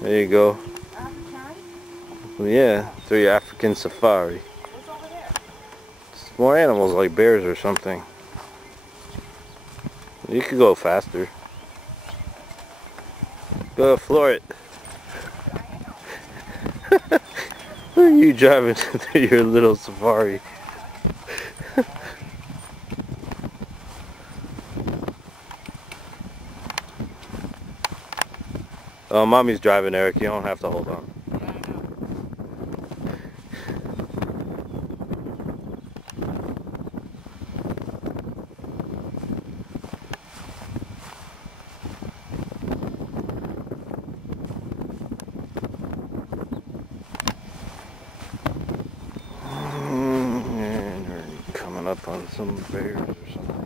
There you go. African? Well, yeah, through your African safari. What's over there? It's more animals like bears or something. You could go faster. Go floor it. Where are you driving through your little safari? Oh, mommy's driving, Eric. You don't have to hold on. And we're coming up on some bears or something.